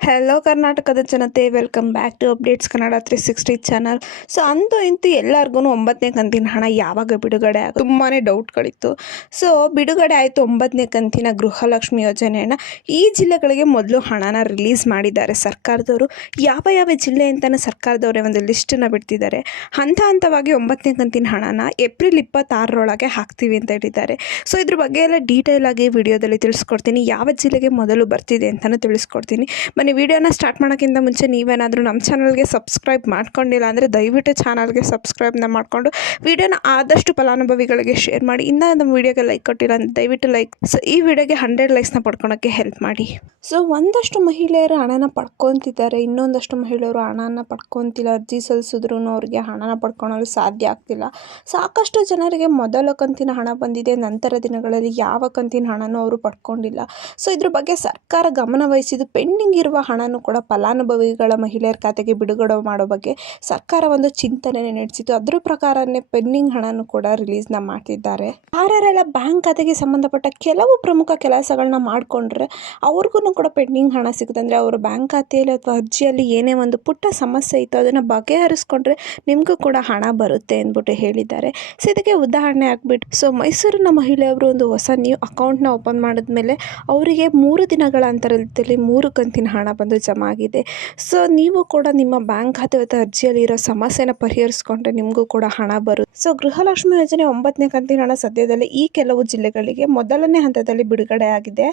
Hello ಕರ್ನಾಟಕದ ಜನತೆ, welcome back to updates Kannada 360 channel. So ಅಂತೂ ಇಂತೂ ಎಲ್ಲರಿಗೂ 9ನೇ ಕಂತಿನ ಹಣ ಯಾವಾಗ ಬಿಡುಗಡೆ ಆಗ ತುಂಬಾ ಡೌಟ್ಗಳಿತ್ತು. ಸೊ ಬಿಡುಗಡೆ ಆಯಿತು 9ನೇ ಕಂತಿನ ಗೃಹಲಕ್ಷ್ಮಿ ಯೋಜನೆಯನ್ನು. ಈ ಜಿಲ್ಲೆಗಳಿಗೆ ಮೊದಲು ಹಣನ ರಿಲೀಸ್ ಮಾಡಿದ್ದಾರೆ ಸರ್ಕಾರದವರು. ಯಾವ ಯಾವ ಜಿಲ್ಲೆ ಅಂತಲೂ ಸರ್ಕಾರದವರೇ ಒಂದು ಲಿಸ್ಟನ್ನು ಬಿಡ್ತಿದ್ದಾರೆ. ಹಂತ ಹಂತವಾಗಿ 9ನೇ ಕಂತಿನ ಹಣನ ಏಪ್ರಿಲ್ 26ರೊಳಗೆ ಹಾಕ್ತೀವಿ ಅಂತ ಹೇಳಿದ್ದಾರೆ. ಸೊ ಇದ್ರ ಬಗ್ಗೆ ಎಲ್ಲ ಡೀಟೇಲ್ ಆಗಿ ವಿಡಿಯೋದಲ್ಲಿ ತಿಳಿಸ್ಕೊಡ್ತೀನಿ. ಯಾವ ಜಿಲ್ಲೆಗೆ ಮೊದಲು ಬರ್ತಿದೆ ಅಂತಲೂ ತಿಳಿಸ್ಕೊಡ್ತೀನಿ. ಬನ್ನಿ, ವಿಡಿಯೋನ ಸ್ಟಾರ್ಟ್ ಮಾಡೋಕ್ಕಿಂತ ಮುಂಚೆ ನೀವೇನಾದರೂ ನಮ್ಮ ಚಾನಲ್ಗೆ ಸಬ್ಸ್ಕ್ರೈಬ್ ಮಾಡ್ಕೊಂಡಿಲ್ಲ ಅಂದರೆ ದಯವಿಟ್ಟು ಚಾನಲ್ಗೆ ಸಬ್ಸ್ಕ್ರೈಬ್ನ ಮಾಡಿಕೊಂಡು ವಿಡಿಯೋನ ಆದಷ್ಟು ಫಲಾನುಭವಿಗಳಿಗೆ ಶೇರ್ ಮಾಡಿ. ಇನ್ನೂ ನಮ್ಮ ವಿಡಿಯೋಗೆ ಲೈಕ್ ಕೊಟ್ಟಿಲ್ಲ ಅಂದರೆ ದಯವಿಟ್ಟು ಲೈಕ್. ಸೊ ಈ ವಿಡಿಯೋಗೆ 100 ಲೈಕ್ಸ್ನ ಪಡ್ಕೊಳಕ್ಕೆ ಹೆಲ್ಪ್ ಮಾಡಿ. ಸೊ ಒಂದಷ್ಟು ಮಹಿಳೆಯರು ಹಣನ ಪಡ್ಕೊತಿದ್ದಾರೆ, ಇನ್ನೊಂದಷ್ಟು ಮಹಿಳೆಯರು ಹಣನ ಪಡ್ಕೊತಿಲ್ಲ. ಅರ್ಜಿ ಸಲ್ಲಿಸಿದ್ರು ಅವ್ರಿಗೆ ಹಣನ ಪಡ್ಕೊಳಲು ಸಾಧ್ಯ ಆಗ್ತಿಲ್ಲ. ಸಾಕಷ್ಟು ಜನರಿಗೆ ಮೊದಲ ಕಂತಿನ ಹಣ ಬಂದಿದೆ, ನಂತರ ದಿನಗಳಲ್ಲಿ ಯಾವ ಕಂತಿನ ಹಣನೂ ಅವರು ಪಡ್ಕೊಂಡಿಲ್ಲ. ಸೊ ಇದ್ರ ಬಗ್ಗೆ ಸರ್ಕಾರ ಗಮನ ವಹಿಸಿದ್ದು ಪೆಂಡಿಂಗ್ ಇರುವ ಹಣನೂ ಕೂಡ ಫಲಾನುಭವಿಗಳ ಮಹಿಳೆಯರ ಖಾತೆಗೆ ಬಿಡುಗಡೆ ಮಾಡೋ ಬಗ್ಗೆ ಸರ್ಕಾರ ಒಂದು ಚಿಂತನೆ ನಡೆಸಿತು. ಅದ್ರ ಪ್ರಕಾರನೇ ಪೆಂಡಿಂಗ್ ಹಣನೂ ಕೂಡ ರಿಲೀಸ್ನ ಮಾಡ್ತಿದ್ದಾರೆ. ಯಾರೆಲ್ಲ ಬ್ಯಾಂಕ್ ಖಾತೆಗೆ ಸಂಬಂಧಪಟ್ಟ ಕೆಲವು ಪ್ರಮುಖ ಕೆಲಸಗಳನ್ನ ಮಾಡಿಕೊಂಡ್ರೆ ಅವ್ರಿಗೂ ಕೂಡ ಪೆಂಡಿಂಗ್ ಹಣ ಸಿಗುತ್ತೆ. ಅಂದರೆ ಅವರ ಬ್ಯಾಂಕ್ ಖಾತೆಯಲ್ಲಿ ಅಥವಾ ಅರ್ಜಿಯಲ್ಲಿ ಏನೇ ಒಂದು ಪುಟ್ಟ ಸಮಸ್ಯೆ ಇತ್ತು ಅದನ್ನು ಬಗೆಹರಿಸ್ಕೊಂಡ್ರೆ ನಿಮಗೂ ಕೂಡ ಹಣ ಬರುತ್ತೆ ಅಂದ್ಬಿಟ್ಟು ಹೇಳಿದ್ದಾರೆ. ಸೊ ಇದಕ್ಕೆ ಉದಾಹರಣೆ ಆಗ್ಬಿಟ್ಟು, ಸೊ ಮೈಸೂರಿನ ಮಹಿಳೆಯವರು ಒಂದು ಹೊಸ ನ್ಯೂ ಅಕೌಂಟ್ನ ಓಪನ್ ಮಾಡಿದ್ಮೇಲೆ ಅವರಿಗೆ 3 ದಿನಗಳ ಅಂತರದಲ್ಲಿ 3 ಕಂತಿನ ಹಣ ಬಂದು ಜಮಾ ಆಗಿದೆ. ಸೊ ನೀವು ಕೂಡ ನಿಮ್ಮ ಬ್ಯಾಂಕ್ ಖಾತೆ ಅಥವಾ ಅರ್ಜಿಯಲ್ಲಿ ಇರೋ ಸಮಸ್ಯೆನ ಪರಿಹರಿಸ್ಕೊಂಡ್ರೆ ನಿಮಗೂ ಕೂಡ ಹಣ ಬರುತ್ತೆ. ಸೊ ಗೃಹಲಕ್ಷ್ಮಿ ಯೋಜನೆ 9ನೇ ಕಂತಿನ ಹಣ ಸದ್ಯದಲ್ಲಿ ಈ ಕೆಲವು ಜಿಲ್ಲೆಗಳಿಗೆ ಮೊದಲನೇ ಹಂತದಲ್ಲಿ ಬಿಡುಗಡೆ ಆಗಿದೆ.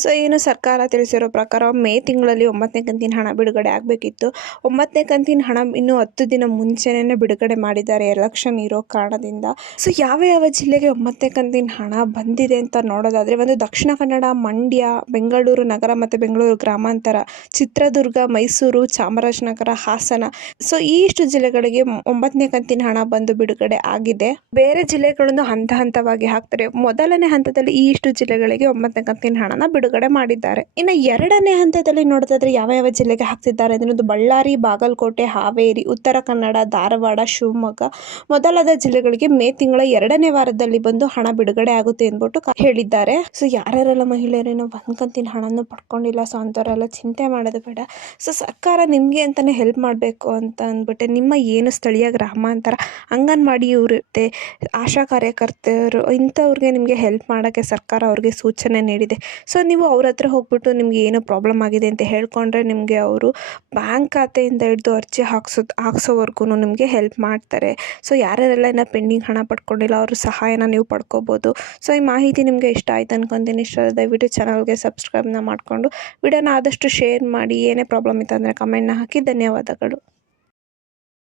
ಸೊ ಏನು ಸರ್ಕಾರ ತಿಳಿಸಿರೋ ಪ್ರಕಾರ ಮೇ ತಿಂಗಳಲ್ಲಿ 9ನೇ ಕಂತಿನ ಹಣ ಬಿಡುಗಡೆ ಆಗಬೇಕಿತ್ತು. 9ನೇ ಕಂತಿನ ಹಣ ಇನ್ನೂ 10 ದಿನ ಮುಂಚೆನೇ ಬಿಡುಗಡೆ ಮಾಡಿದ್ದಾರೆ ಎಲೆಕ್ಷನ್ ಇರೋ ಕಾರಣದಿಂದ. ಸೊ ಯಾವ ಯಾವ ಜಿಲ್ಲೆಗೆ 9ನೇ ಕಂತಿನ ಹಣ ಬಂದಿದೆ ಅಂತ ನೋಡೋದಾದರೆ, ಒಂದು ದಕ್ಷಿಣ ಕನ್ನಡ, ಮಂಡ್ಯ, ಬೆಂಗಳೂರು ನಗರ ಮತ್ತು ಬೆಂಗಳೂರು ಗ್ರಾಮಾಂತರ, ಚಿತ್ರದುರ್ಗ, ಮೈಸೂರು, ಚಾಮರಾಜನಗರ, ಹಾಸನ. ಸೊ ಈ ಇಷ್ಟು ಜಿಲ್ಲೆಗಳಿಗೆ 9ನೇ ಕಂತಿನ ಹಣ ಬಂದು ಬಿಡುಗಡೆ ಆಗಿದೆ. ಬೇರೆ ಜಿಲ್ಲೆಗಳನ್ನು ಹಂತ ಹಂತವಾಗಿ ಹಾಕ್ತಾರೆ. ಮೊದಲನೇ ಹಂತದಲ್ಲಿ ಈ ಇಷ್ಟು ಜಿಲ್ಲೆಗಳಿಗೆ 9ನೇ ಕಂತಿನ ಹಣನ ಬಿಡುಗಡೆ ಮಾಡಿದ್ದಾರೆ. ಇನ್ನು 2ನೇ ಹಂತದಲ್ಲಿ ನೋಡೋದಾದ್ರೆ ಯಾವ ಯಾವ ಜಿಲ್ಲೆಗೆ ಹಾಕ್ತಿದ್ದಾರೆ ಅಂದ್ರೆ, ಬಳ್ಳಾರಿ, ಬಾಗಲಕೋಟೆ, ಹಾವೇರಿ, ಉತ್ತರ ಕನ್ನಡ, ಧಾರವಾಡ, ಶಿವಮೊಗ್ಗ ಮೊದಲಾದ ಜಿಲ್ಲೆಗಳಿಗೆ ಮೇ ತಿಂಗಳ 2ನೇ ವಾರದಲ್ಲಿ ಬಂದು ಹಣ ಬಿಡುಗಡೆ ಆಗುತ್ತೆ ಅಂದ್ಬಿಟ್ಟು ಹೇಳಿದ್ದಾರೆ. ಸೊ ಯಾರೆಲ್ಲ ಮಹಿಳೆಯರೇನೋ 1 ಕಂತಿನ ಹಣನೂ ಪಡ್ಕೊಂಡಿಲ್ಲ, ಸೊ ಅಂಥವರೆಲ್ಲ ಚಿಂತೆ ಮಾಡೋದು ಬೇಡ. ಸೊ ಸರ್ಕಾರ ನಿಮಗೆ ಅಂತಲೇ ಹೆಲ್ಪ್ ಮಾಡಬೇಕು ಅಂತ ಅಂದ್ಬಿಟ್ಟು ನಿಮ್ಮ ಏನು ಸ್ಥಳೀಯ ಗ್ರಾಮಾಂತರ ಅಂಗನವಾಡಿ ಇರುತ್ತೆ, ಆಶಾ ಕಾರ್ಯಕರ್ತರು, ಇಂಥವ್ರಿಗೆ ನಿಮಗೆ ಹೆಲ್ಪ್ ಮಾಡೋಕ್ಕೆ ಸರ್ಕಾರ ಅವ್ರಿಗೆ ಸೂಚನೆ ನೀಡಿದೆ. ಸೊ ನೀವು ಅವ್ರ ಹತ್ರ ಹೋಗ್ಬಿಟ್ಟು ನಿಮಗೆ ಏನೋ ಪ್ರಾಬ್ಲಮ್ ಆಗಿದೆ ಅಂತ ಹೇಳ್ಕೊಂಡ್ರೆ ನಿಮಗೆ ಅವರು ಬ್ಯಾಂಕ್ ಖಾತೆಯಿಂದ ಹಿಡಿದು ಅರ್ಜಿ ಹಾಕ್ಸೋವರೆಗೂ ನಿಮಗೆ ಹೆಲ್ಪ್ ಮಾಡ್ತಾರೆ. ಸೊ ಯಾರೆಲ್ಲ ಇನ್ನೂ ಪೆಂಡಿಂಗ್ ಹಣ ಪಡ್ಕೊಂಡಿಲ್ಲ ಅವ್ರ ಸಹಾಯನ ನೀವು ಪಡ್ಕೋಬೋದು. ಸೊ ಈ ಮಾಹಿತಿ ನಿಮಗೆ ಇಷ್ಟ ಆಯ್ತು ಅನ್ಕೊಂತೀನಿ. ಇಷ್ಟ ದಯವಿಟ್ಟು ಚಾನಲ್ಗೆ ಸಬ್ಸ್ಕ್ರೈಬ್ನ ಮಾಡಿಕೊಂಡು ವಿಡಿಯೋನ ಆದಷ್ಟು ಶೇರ್ ಮಾಡಿ. ಏನೇ ಪ್ರಾಬ್ಲಮ್ ಇತ್ತು ಅಂದರೆ ಕಮೆಂಟ್ನ ಹಾಕಿ. ಧನ್ಯವಾದಗಳು.